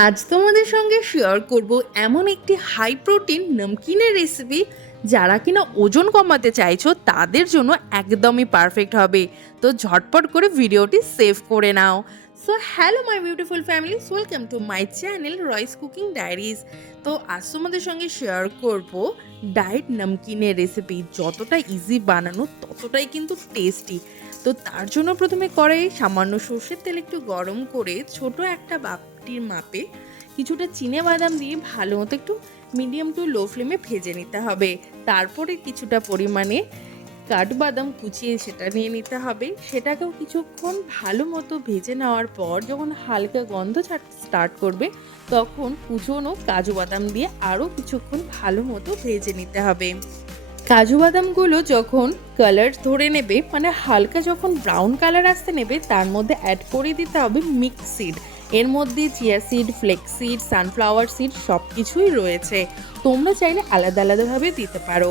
আজ তোমাদের সঙ্গে শেয়ার করব এমন একটি হাই প্রোটিন নমকিনের রেসিপি যারা কিনা ওজন কমাতে চাইছো তাদের জন্য একদমই পারফেক্ট হবে। তো ঝটপট করে ভিডিওটি সেভ করে নাও। So hello my beautiful family, welcome to my channel Roy's cooking diaries. তো আজ তোমাদের সঙ্গে শেয়ার করব ডায়েট নমকিনের রেসিপি। যতটা ইজি বানানো ততটাই কিন্তু টেস্টি। তো তার জন্য প্রথমে কড়াইয়ে সামান্য সর্ষের তেল একটু গরম করে ছোট একটা বাটির মাপে কিছুটা চিনে বাদাম দিয়ে ভালো মতো একটু মিডিয়াম টু লো ফ্লেমে ভেজে নিতে হবে। তারপরে কিছুটা পরিমাণে কাঠবাদাম কুচিয়ে সেটা নিয়ে নিতে হবে। সেটাকেও কিছুক্ষণ ভালো মতো ভেজে নেওয়ার পর যখন হালকা গন্ধ স্টার্ট করবে তখন কুচনো কাজু বাদাম দিয়ে আরও কিছুক্ষণ ভালো মতো ভেজে নিতে হবে। কাজু বাদামগুলো যখন কালার ধরে নেবে, মানে হালকা যখন ব্রাউন কালার আসতে নেবে, তার মধ্যে অ্যাড করে দিতে হবে মিক্স সিড। এর মধ্যে chia seed, flakes seed, sunflower seed সব কিছুই রয়েছে। তোমরা চাইলে আলাদা আলাদাভাবে দিতে পারো।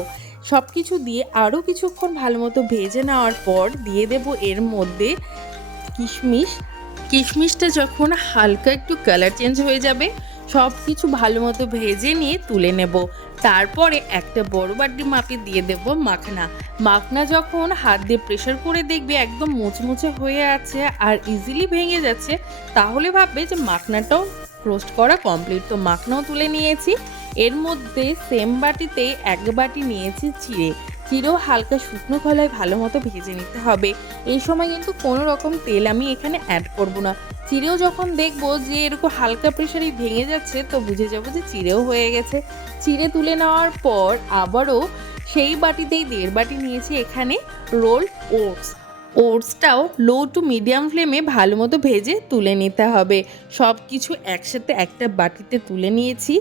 সব কিছু দিয়ে আরও কিছুক্ষণ ভালো মতো ভেজে নেওয়ার পর দিয়ে দেব এর মধ্যে কিশমিশ। কিশমিশটা যখন হালকা একটু কালার চেঞ্জ হয়ে যাবে সব কিছু ভালো মতো ভেজে নিয়ে তুলে নেব। তারপরে একটা বড় বাটি মাপে দিয়ে দেব মাখনা। মাখনা যখন হাত দিয়ে প্রেশার করে দেখবে একদম মুচমুচে হয়ে আছে আর ইজিলি ভেঙে যাচ্ছে, তাহলে ভাববে যে মাখনাটাও রোস্ট করা কমপ্লিট। তো মাখনাও তুলে নিয়েছি। এর মধ্যে সেম বাটিতে এক বাটি নিয়েছি চিড়েও হালকা শুকনো খোলায় ভালো মতো ভেজে নিতে হবে। এই সময় কিন্তু কোনো রকম তেল আমি এখানে অ্যাড করব না। চিড়েও যখন দেখবো যে এরকম হালকা প্রেশারে ভেঙে যাচ্ছে তো বুঝে যাবো যে চিড়েও হয়ে গেছে। চিড়ে তুলে নেওয়ার পর আবারও সেই বাটিতেই 1.5 বাটি নিয়েছি এখানে রোল ওটসটাও লো টু মিডিয়াম ফ্লেমে ভালো মতো ভেজে তুলে নিতে হবে। সব কিছু একসাথে একটা বাটিতে তুলে নিয়েছি।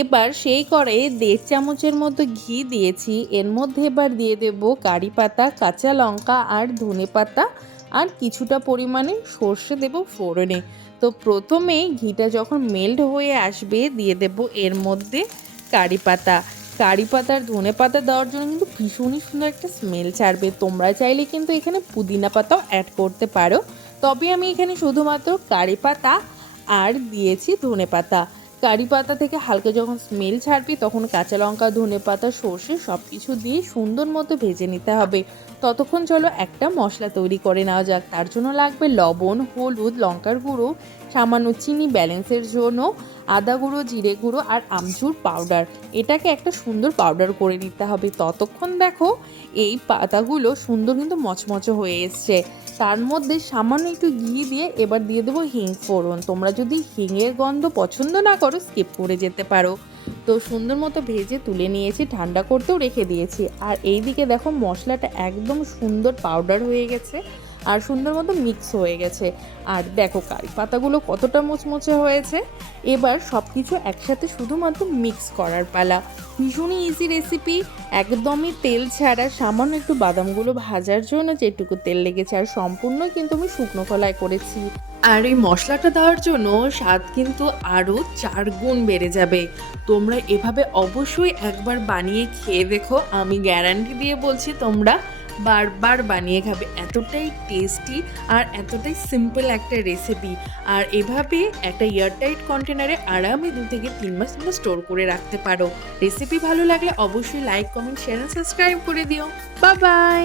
এবার সেই কড়াইয়ে 1.5 চামচের মতো ঘি দিয়েছি। এর মধ্যে এবার দিয়ে দেব কারি পাতা, কাঁচা লঙ্কা আর ধনে পাতা আর কিছুটা পরিমাণে সর্ষে দেব ফোড়নে। তো প্রথমে ঘিটা যখন মেল্ট হয়ে আসবে দিয়ে দেব এর মধ্যে কারি পাতার ধনে পাতা দেওয়ার জন্য কিন্তু ভীষণই সুন্দর একটা স্মেল ছাড়বে। তোমরা চাইলে কিন্তু এখানে পুদিনা পাতাও অ্যাড করতে পারো, তবে আমি এখানে শুধুমাত্র কারি পাতা আর দিয়েছি ধনে পাতা। কারি পাতা থেকে হালকা যখন স্মেল ছাড়বে তখন কাঁচা লঙ্কা, ধনে পাতা, সর্ষে সব কিছু দিয়ে সুন্দর মতো ভেজে নিতে হবে। ততক্ষণ চলো একটা মশলা তৈরি করে নেওয়া যাক। তার জন্য লাগবে লবণ, হলুদ, লঙ্কার গুঁড়ো, সামান্য চিনি ব্যালেন্সের জন্য, আদা গুঁড়ো, জিরে গুঁড়ো আর আমচুর পাউডার। এটাকে একটা সুন্দর পাউডার করে নিতে হবে। ততক্ষণ দেখো এই পাতাগুলো সুন্দর কিন্তু মচমচে হয়ে এসছে। তার মধ্যে সামান্য একটু ঘি দিয়ে এবার দিয়ে দেবো হিং ফোড়ন। তোমরা যদি হিঙের গন্ধ পছন্দ না করো স্কিপ করে যেতে পারো। তো সুন্দর মতো ভেজে তুলে নিয়েছি, ঠান্ডা করতেও রেখে দিয়েছি। আর এই দিকে দেখো মশলাটা একদম সুন্দর পাউডার হয়ে গেছে আর সুন্দর মতো মিক্স হয়ে গেছে। আর দেখো কারি পাতাগুলো কতটা মুচমুচে হয়েছে। এবার সব কিছু একসাথে শুধুমাত্র মিক্স করার পালা। ভীষণই ইজি রেসিপি, একদমই তেল ছাড়া। সামান্য একটু বাদামগুলো ভাজার জন্য যেটুকু তেল লেগেছে, আর সম্পূর্ণ কিন্তু আমি শুকনো কলায় করেছি। আর এই মশলাটা দেওয়ার জন্য স্বাদ কিন্তু আরও 4 গুণ বেড়ে যাবে। তোমরা এভাবে অবশ্যই একবার বানিয়ে খেয়ে দেখো, আমি গ্যারান্টি দিয়ে বলছি তোমরা বারবার বানিয়ে খাবে। এতটাই টেস্টি আর এতটাই সিম্পল একটা রেসিপি। আর এভাবে একটা এয়ারটাইট কন্টেনারে আরামে 2 থেকে 3 মাস তোমরা স্টোর করে রাখতে পারো। রেসিপি ভালো লাগলে অবশ্যই লাইক, কমেন্ট, শেয়ার আর সাবস্ক্রাইব করে দিও। Bye bye.